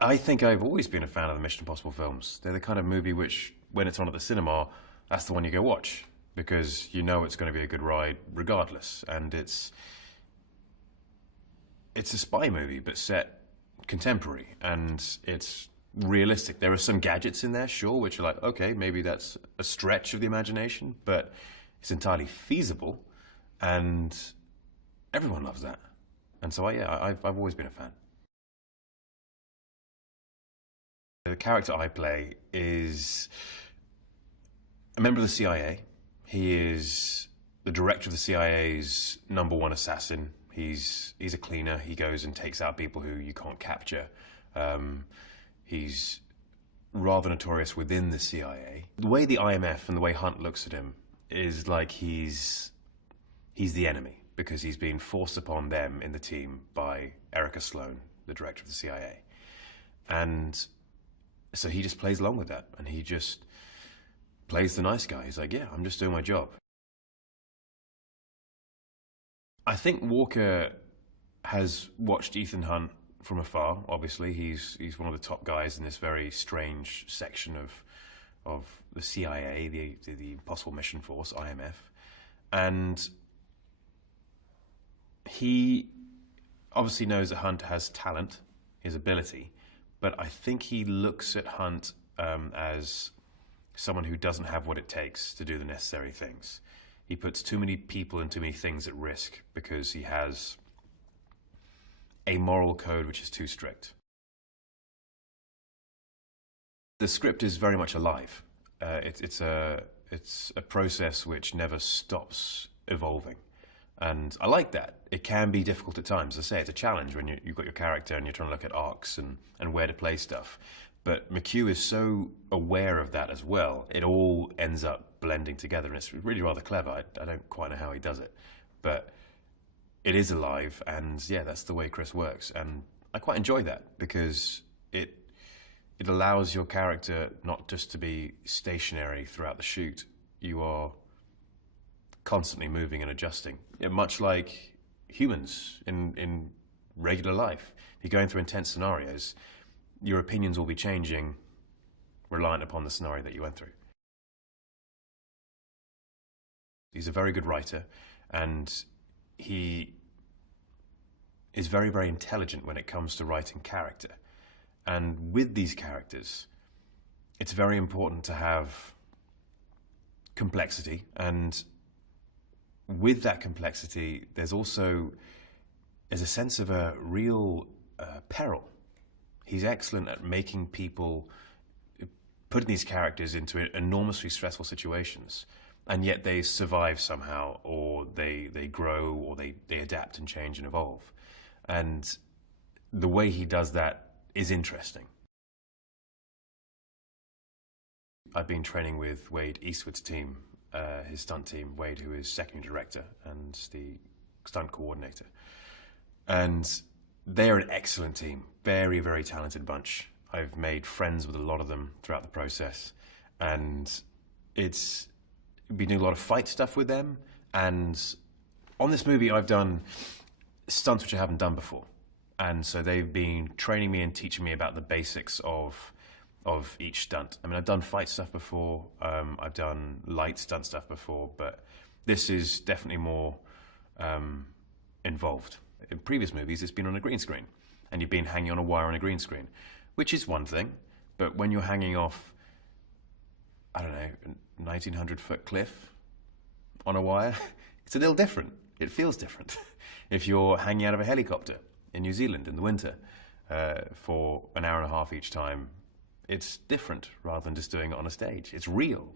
I think I've always been a fan of the Mission Impossible films. They're the kind of movie which, when it's on at the cinema, that's the one you go watch because you know it's going to be a good ride regardless. And it's a spy movie, but set contemporary, and it's realistic. There are some gadgets in there, sure, which are like, okay, maybe that's a stretch of the imagination, but it's entirely feasible, and everyone loves that. And so, I've always been a fan. The character I play is a member of the CIA. He is the director of the CIA's #1 assassin. He's a cleaner. He goes and takes out people who you can't capture. He's rather notorious within the CIA. The way the IMF and the way Hunt looks at him is like he's the enemy because he's being forced upon them in the team by Erica Sloan, the director of the CIA. And so he just plays along with that, and he just plays the nice guy. He's like, yeah, I'm just doing my job. I think Walker has watched Ethan Hunt from afar. Obviously, he's one of the top guys in this very strange section of the CIA, the Impossible Mission Force, IMF, and he obviously knows that Hunt has talent, his ability, but I think he looks at Hunt as someone who doesn't have what it takes to do the necessary things. He puts too many people and too many things at risk because he has a moral code which is too strict. The script is very much alive. It's a process which never stops evolving. And I like that. It can be difficult at times. As I say, it's a challenge when you've got your character and you're trying to look at arcs and where to play stuff. But McHugh is so aware of that as well. It all ends up blending together, and it's really rather clever. I don't quite know how he does it. But it is alive, and yeah, that's the way Chris works. And I quite enjoy that because it allows your character not just to be stationary throughout the shoot. You are constantly moving and adjusting, much like humans in regular life. If you're going through intense scenarios, your opinions will be changing reliant upon the scenario that you went through. He's a very good writer, and he is very, very intelligent when it comes to writing character. And with these characters, it's very important to have complexity, and with that complexity, there's a sense of a real peril. He's excellent at making people, putting these characters into enormously stressful situations, and yet they survive somehow, or they grow, or they adapt and change and evolve. And the way he does that is interesting. I've been training with Wade Eastwood's team, his stunt team, Wade, who is secondary director and the stunt coordinator. And they are an excellent team, very, very talented bunch. I've made friends with a lot of them throughout the process, and it's been doing a lot of fight stuff with them. And on this movie, I've done stunts which I haven't done before. And so they've been training me and teaching me about the basics of each stunt. I mean, I've done fight stuff before, I've done light stunt stuff before, but this is definitely more involved. In previous movies, it's been on a green screen, and you've been hanging on a wire on a green screen, which is one thing, but when you're hanging off, I don't know, a 1,900-foot cliff on a wire, it's a little different. It feels different. If you're hanging out of a helicopter in New Zealand in the winter for an hour and a half each time, it's different rather than just doing it on a stage. It's real.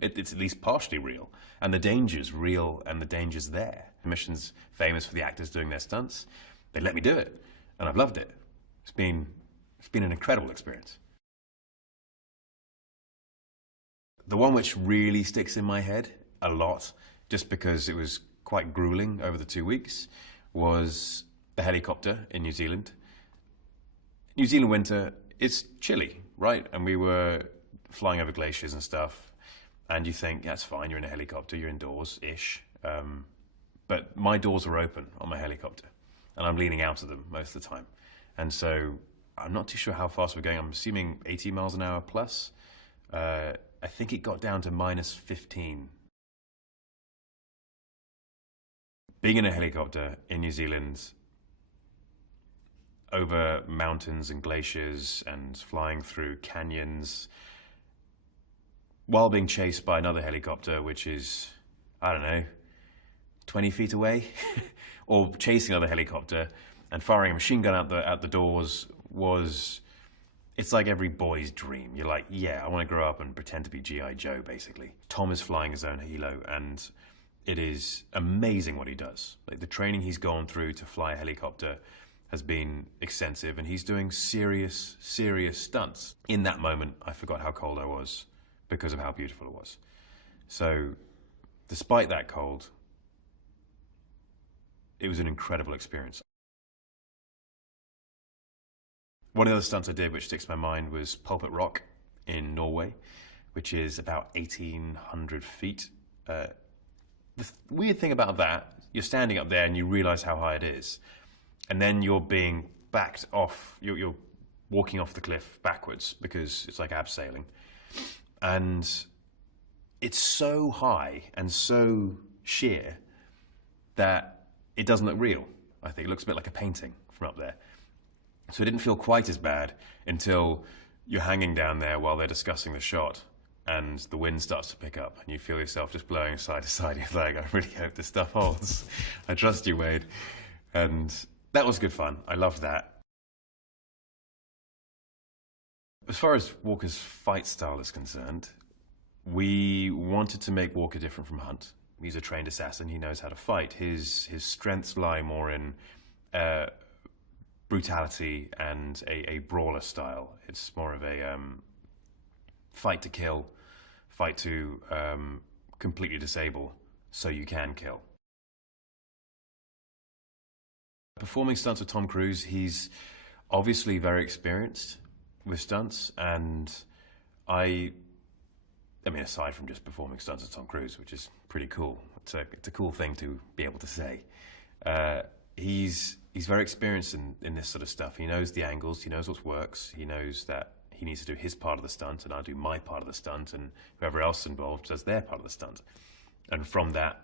It's at least partially real. And the danger's real, and the danger's there. The mission's famous for the actors doing their stunts. They let me do it, and I've loved it. It's been an incredible experience. The one which really sticks in my head a lot, just because it was quite grueling over the 2 weeks, was the helicopter in New Zealand. New Zealand winter, it's chilly, right? And we were flying over glaciers and stuff, and you think, that's fine, you're in a helicopter, you're indoors-ish. But my doors were open on my helicopter, and I'm leaning out of them most of the time. And so I'm not too sure how fast we're going. I'm assuming 80 miles an hour plus. I think it got down to minus 15. Being in a helicopter in New Zealand, over mountains and glaciers and flying through canyons, while being chased by another helicopter, which is, I don't know, 20 feet away, or chasing another helicopter and firing a machine gun out the doors was, it's like every boy's dream. You're like, yeah, I want to grow up and pretend to be G.I. Joe, basically. Tom is flying his own helo, and it is amazing what he does. Like, the training he's gone through to fly a helicopter has been extensive, and he's doing serious, serious stunts. In that moment, I forgot how cold I was because of how beautiful it was. So, despite that cold, it was an incredible experience. One of the stunts I did, which sticks in my mind, was Pulpit Rock in Norway, which is about 1,800 feet. The weird thing about that, you're standing up there and you realize how high it is. And then you're being backed off, you're walking off the cliff backwards because it's like abseiling. And it's so high and so sheer that it doesn't look real. I think it looks a bit like a painting from up there. So it didn't feel quite as bad until you're hanging down there while they're discussing the shot and the wind starts to pick up and you feel yourself just blowing side to side. You're like, I really hope this stuff holds. I trust you, Wade. And that was good fun. I loved that. As far as Walker's fight style is concerned, we wanted to make Walker different from Hunt. He's a trained assassin. He knows how to fight. His strengths lie more in brutality and a brawler style. It's more of a fight to kill, fight to completely disable so you can kill. Performing stunts with Tom Cruise, he's obviously very experienced with stunts, and I mean, aside from just performing stunts with Tom Cruise, which is pretty cool. It's a cool thing to be able to say. He's very experienced in this sort of stuff. He knows the angles, he knows what works, he knows that he needs to do his part of the stunt, and I do my part of the stunt, and whoever else involved does their part of the stunt. And from that,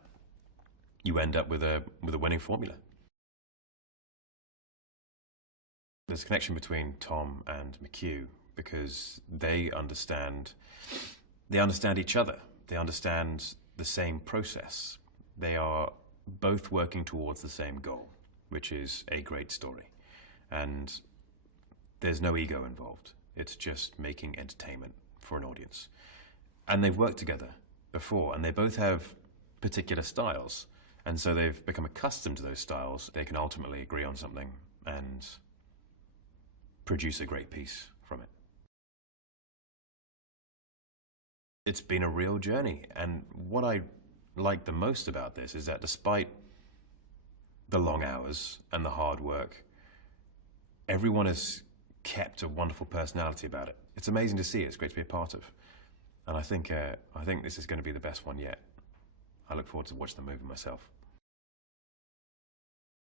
you end up with a winning formula. There's a connection between Tom and McHugh because they understand each other. They understand the same process. They are both working towards the same goal, which is a great story. And there's no ego involved. It's just making entertainment for an audience. And they've worked together before, and they both have particular styles. And so they've become accustomed to those styles. They can ultimately agree on something and produce a great piece from it. It's been a real journey, and what I like the most about this is that despite the long hours and the hard work, everyone has kept a wonderful personality about it. It's amazing to see. It's great to be a part of, and I think this is going to be the best one yet. I look forward to watching the movie myself.